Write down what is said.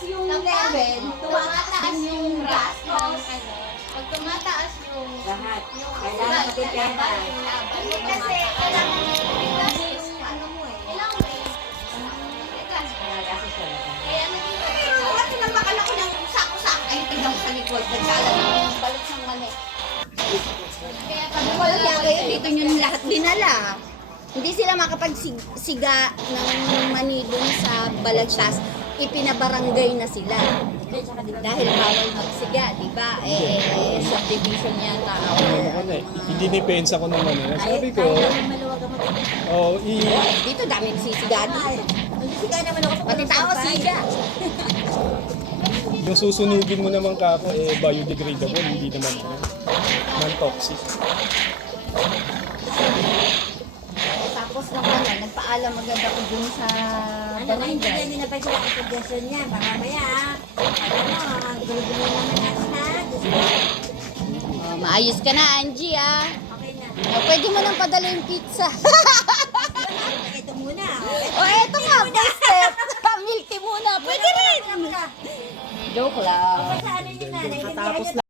yung level, tumataas yung gas. Pag tumataas yung Lahat. yung Kailangan laban, magkikita. yung laban. Kasi kailangan yung ano mo eh. Kailangan may gas. Kasi talaga. Kaya naging Kasi nagpakala ko ng sako-sako ay tignan sa likod. Nagkala ng balot ng mani. kaya pag Wala kayo dito yung lahat dinala. Hindi sila makapagsiga ng mani dun sa Balagtas. Ipinabarangay na sila. Dahil bawal magsiga, di ba? Subdivision yata. Ako na eh. Hindi depensa ko naman eh. Sabi ko, Maluwag ang oh, Dito dami nagsisiga dito. Siga naman ako sa Pati tao siga. yung susunugin mo naman kako eh biodegradable, hindi naman non-toxic. Tapos naman, nagpaalam agad ako dun sa Ano, hindi barangay. din na pa sila ang suggestion niya. Baka maya, gulo-gulo naman natin ha. Oh, maayos ka na, Angie, ah. Okay na. Oh, pwede mo nang padala yung pizza. Ito muna. O, eto nga, first step. Milk tea muna. Pwede rin. Joke lang. Sa ano yun na, naiintindihan niyo